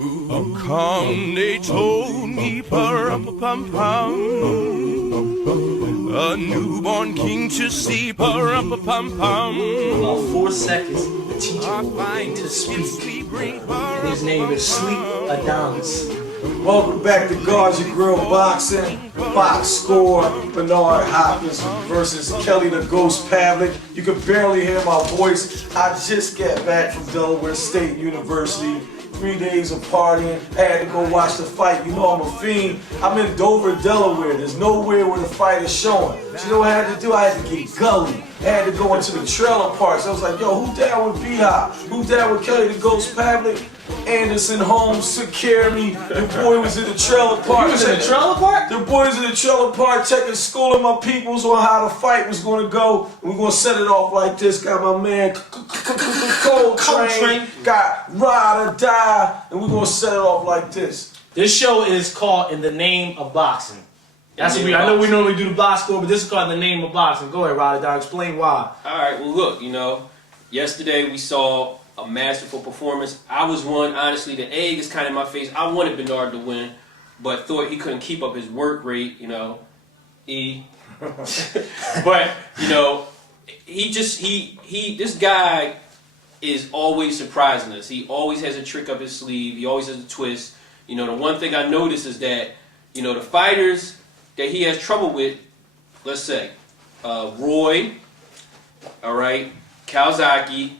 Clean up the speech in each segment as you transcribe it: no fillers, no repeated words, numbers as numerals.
Come, they told me, pa-rum-pa-pum-pum, a newborn king to see, pa-rum-pa-pum-pum. About 4 seconds, the teacher will begin to speak, and his name is Sleep Adonis. Welcome back to Guard Your Grill Boxing. Box score, Bernard Hopkins versus Kelly the Ghost Pavlik. You can barely hear my voice. I just got back from Delaware State University. 3 days of partying. I had to go watch the fight. You know I'm a fiend. I'm in Dover, Delaware. There's nowhere where the fight is showing. So you know what I had to do? I had to get gully. I had to go into the trailer parks. I was like, yo, who down with B-Hop? Who down with Kelly the Ghost Pavlik? Anderson Holmes took care of me. The boy was in the trailer park. You was in the trailer park? The boys in the trailer park checking school and my peoples on how the fight was going to go. We're going to set it off like this. Got my man Cold Train. Got Ride or Die. And we're going to set it off like this. This show is called In the Name of Boxing. That's what I know we normally do the box score, but this is called In the Name of Boxing. Go ahead, Ride or Die. Explain why. Alright, well look, yesterday we saw a masterful performance. I was one, honestly, the egg is kind of in my face. I wanted Bernard to win, but thought he couldn't keep up his work rate, But, this guy is always surprising us. He always has a trick up his sleeve. He always has a twist. The one thing I noticed is that, the fighters that he has trouble with, let's say, Roy, all right, Calzaghe,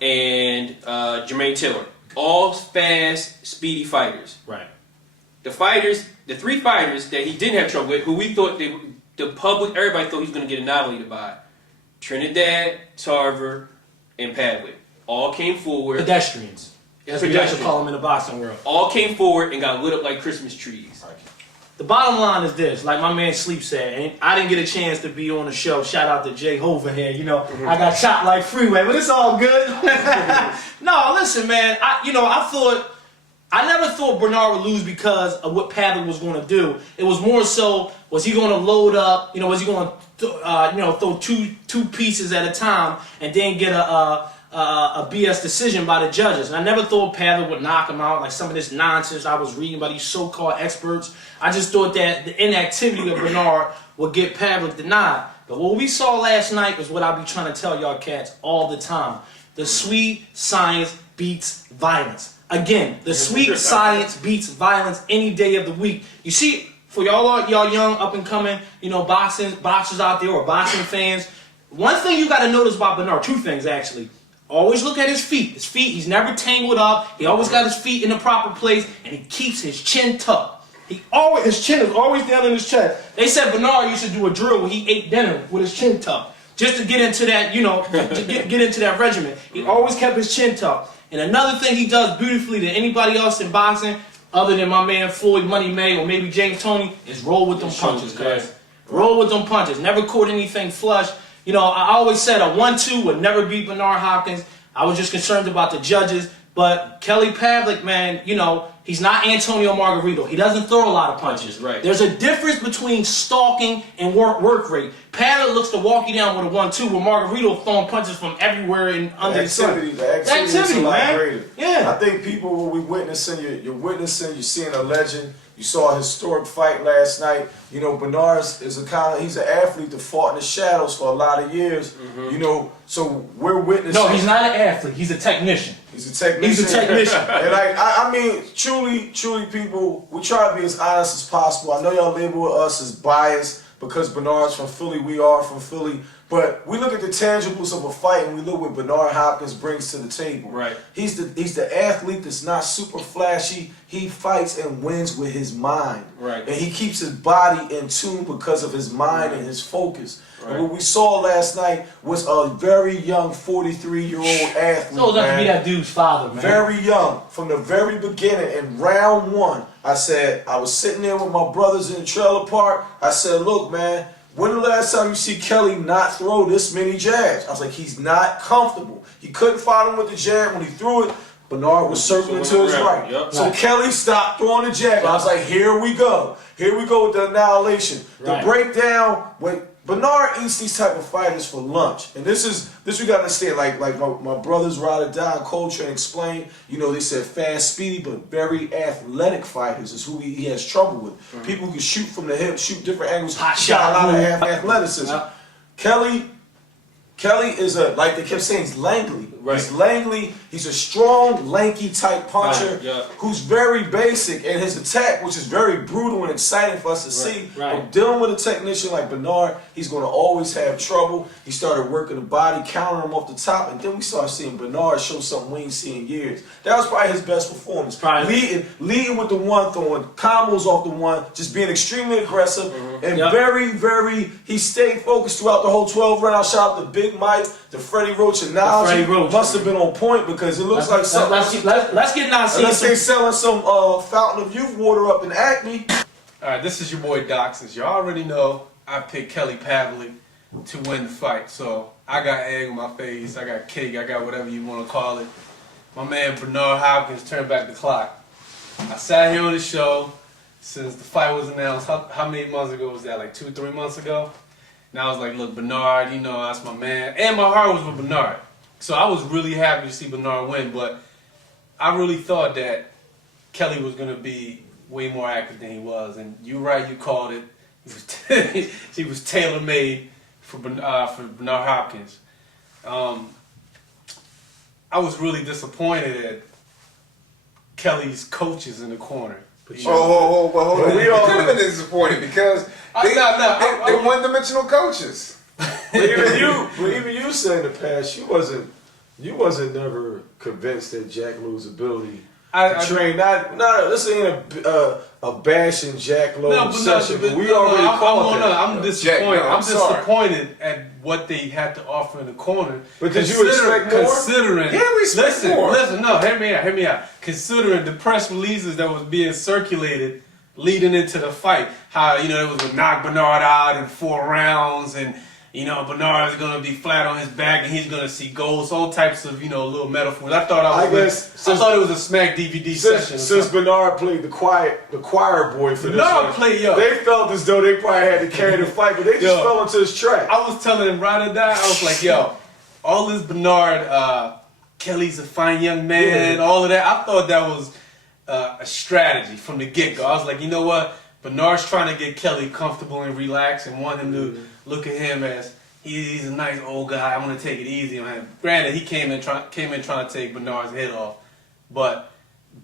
and Jermaine Taylor, all fast, speedy fighters. Right. The 3 fighters that he didn't have trouble with, who we thought the public, everybody thought he was going to get annihilated by, Trinidad, Tarver, and Pavlik, all came forward. Pedestrians. As we like to call them in the boxing world. All came forward and got lit up like Christmas trees. The bottom line is this, like my man Sleep said, and I didn't get a chance to be on the show. Shout out to Jay Hover here, I got chopped like Freeway, but it's all good. No, listen, man, I never thought Bernard would lose because of what Pavlik was going to do. It was more so, was he going to load up, was he going to, throw two pieces at a time and then get a BS decision by the judges. And I never thought Pavlik would knock him out, like some of this nonsense I was reading by these so-called experts. I just thought that the inactivity of Bernard would get Pavlik denied. But what we saw last night was what I be trying to tell y'all cats all the time. The sweet science beats violence. Again, the sweet science beats violence any day of the week. You see, for y'all young, up-and-coming, boxers out there or boxing fans, one thing you got to notice about Bernard, 2 things actually. Always look at his feet. His feet, he's never tangled up. He always got his feet in the proper place, and he keeps his chin tucked. His chin is always down in his chest. They said Bernard used to do a drill where he ate dinner with his chin tucked, just to get into that, to get into that regimen. He always kept his chin tucked. And another thing he does beautifully than anybody else in boxing, other than my man Floyd Money May or maybe James Toney, is roll with them punches, guys. Roll with them punches. Never caught anything flush. I always said a 1-2 would never beat Bernard Hopkins. I was just concerned about the judges. But Kelly Pavlik, man, he's not Antonio Margarito. He doesn't throw a lot of punches. Right. There's a difference between stalking and work rate. Pavlik looks to walk you down with a 1-2, where Margarito throwing punches from everywhere and under the sun. The activity is a lot man. greater. Yeah. I think people, what we're witnessing, you're seeing a legend. You saw a historic fight last night. Bernard is he's an athlete that fought in the shadows for a lot of years. So we're witnessing. No, he's not an athlete. He's a technician. He's a technician. He's a technician. And I mean, truly, people, we try to be as honest as possible. I know y'all label us as biased because Bernard's from Philly. We are from Philly. But we look at the tangibles of a fight and we look what Bernard Hopkins brings to the table. Right. He's the athlete that's not super flashy. He fights and wins with his mind. Right. And he keeps his body in tune because of his mind and his focus. Right. And what we saw last night was a very young 43-year-old athlete. So that to be that dude's father, man. Very young. From the very beginning, in round 1, I was sitting there with my brothers in the trailer park. I said, look, man, when the last time you see Kelly not throw this many jabs? I was like, he's not comfortable. He couldn't find him with the jab. When he threw it, Bernard was circling to his right. Yep. So Kelly stopped throwing the jab. I was like, here we go. Here we go with the annihilation. Right. The breakdown, Bernard eats these type of fighters for lunch, and this we got to understand. Like my brothers Ride or Die, Coltrane explained. You know, they said fast, speedy, but very athletic fighters is who he has trouble with. People who can shoot from the hip, shoot different angles. Hot He's got a lot of shot. athleticism. Kelly is like they kept saying, he's Langley. Right. He's Langley. He's a strong, lanky type puncher who's very basic, and his attack, which is very brutal and exciting for us to see. But dealing with a technician like Bernard, he's going to always have trouble. He started working the body, countering him off the top, and then we started seeing Bernard show something we ain't seen in years. That was probably his best performance. Leading with the one, throwing combos off the one, just being extremely aggressive, and very, he stayed focused throughout the whole 12 rounds. Shout out to Big Mike, to Freddie Roach, and Nas. Must have been on point because it looks like something. Let's get Nas. Unless they selling some Fountain of Youth water up in Acme. All right, this is your boy Doc. Since you already know, I picked Kelly Pavlik to win the fight. So I got egg on my face, I got cake, I got whatever you want to call it. My man Bernard Hopkins turned back the clock. I sat here on the show since the fight was announced. How many months ago was that? Like 2-3 months ago? And I was like, look, Bernard, you know, that's my man. And my heart was with Bernard. So I was really happy to see Bernard win, but I really thought that Kelly was going to be way more active than he was. And you're right, you called it. He was tailor-made for Bernard Hopkins. I was really disappointed at Kelly's coaches in the corner. But hold on. We all could have been disappointed because they're one-dimensional coaches. But even you said in the past you wasn't never convinced that Jack Lowe's ability to train. This ain't a bashing Jack Lowe session. But we already called that. I'm disappointed. I'm disappointed at what they had to offer in the corner. But did you expect more? Considering, hear me out. Considering the press releases that was being circulated leading into the fight, how it was going to knock Bernard out in 4 rounds, and Bernard's going to be flat on his back and he's going to see ghosts, all types of little metaphors. I thought I thought it was a smack DVD session. Since Bernard played the choir boy for this one, they felt as though they probably had to carry the fight, but they just fell into his trap. I was telling him Ride or Die, I was like, all this Bernard, Kelly's a fine young man, all of that. I thought that was a strategy from the get-go. I was like, you know what? Bernard's trying to get Kelly comfortable and relaxed and want him to look at him as he's a nice old guy. I'm going to take it easy on him. Granted, he came in trying to take Bernard's head off. But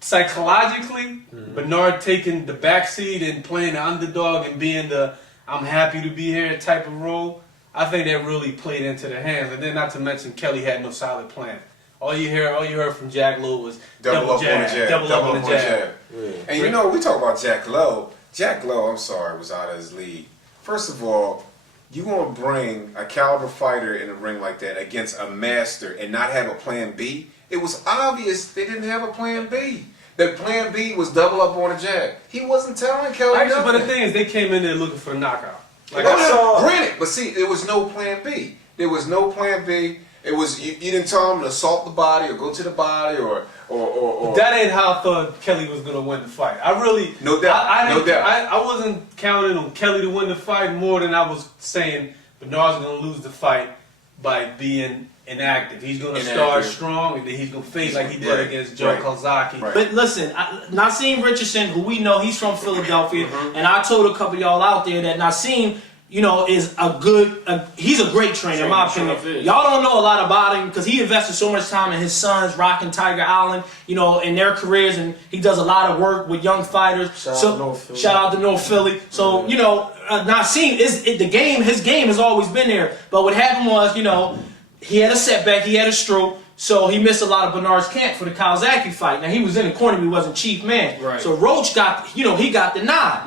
psychologically, Bernard taking the backseat and playing the underdog and being the I'm happy to be here type of role, I think that really played into their hands. And then not to mention Kelly had no solid plan. All you heard from Jack Lowe was double up on the jab. Yeah. And we talk about Jack Lowe. Jack Lowe, I'm sorry, was out of his league. First of all, you going to bring a caliber fighter in a ring like that against a master and not have a plan B? It was obvious they didn't have a plan B. The plan B was double up on a jab. He wasn't telling Kelly nothing. But the thing is, they came in there looking for a knockout. Granted, but see, there was no plan B. There was no plan B. It was you didn't tell him to assault the body or go to the body or that ain't how I thought Kelly was gonna win the fight. No doubt. I wasn't counting on Kelly to win the fight more than I was saying Bernard's gonna lose the fight by being inactive. He's gonna start strong and then he's gonna face like he did against Joe Kozaki. Right. But listen, Naseem Richardson, who we know, he's from Philadelphia, and I told a couple of y'all out there that Naseem, is he's a great trainer in my opinion. Y'all don't know a lot about him because he invested so much time in his sons, Rock and Tiger Allen, in their careers, and he does a lot of work with young fighters. Shout out to North Philly. So, Naseem his game has always been there. But what happened was, he had a setback, he had a stroke. So he missed a lot of Bernard's camp for the Kawasaki fight. Now he was in the corner, but he wasn't chief man. Right. So Roach got, he got the nod.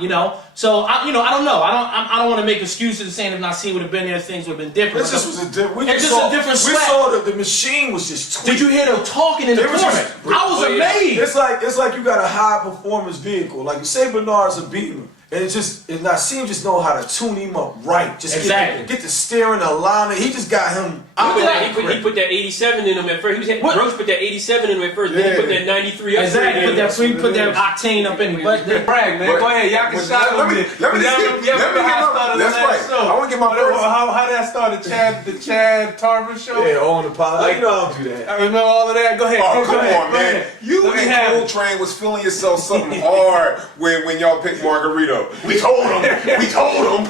So I don't know. I don't want to make excuses saying if Naseem would have been there, things would have been different. This just was a different. a different sweat. We saw that the machine was just tweaking. Did you hear them talking in the corner? I was amazed. It's like you got a high performance vehicle. Like you say, Bernard's a Beamer. And Nassim just know how to tune him up right. Just Exactly. get the steering, the alignment. He just got him. He put that 87 in him at first. Gross put that 87 in him at first. Then he put that 93 up. Exactly. Put that octane up in. But brag, man. Go ahead, y'all can shout let me get my. That's right. I want to get my first. How that started, the Chad Tarver show? Yeah, on the pod. You know I don't do that. I remember all of that. Go ahead. Oh, come ahead, on, man. You and Coltrane was feeling yourself something hard when y'all picked Margarito. We told him. We told him.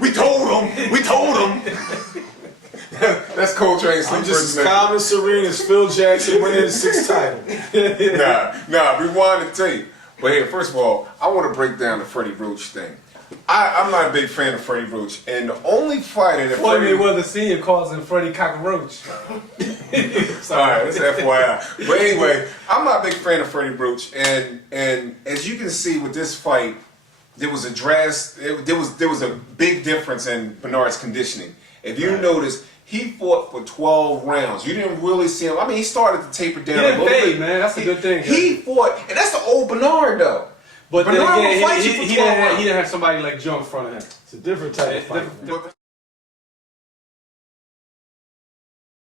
We told him. That's Coltrane's I'm just as calm and serene as Phil Jackson winning his 6th title. Nah, rewind the tape. But here, first of all, I want to break down the Freddie Roach thing. I'm not a big fan of Freddie Roach, and the only fighter that Floyd Mayweather Sr. calls him Freddie Cockroach. Alright, that's FYI. But anyway, I'm not a big fan of Freddie Roach, and as you can see with this fight, there was a big difference in Bernard's conditioning. If you notice, he fought for 12 rounds. You didn't really see him. I mean, he started to taper down a little bit. Man, that's a good thing. He fought, and that's the old Bernard though. But then Bernard again, will fight you for 12 rounds. he didn't have somebody like Joe in front of him. It's a different type of fight. But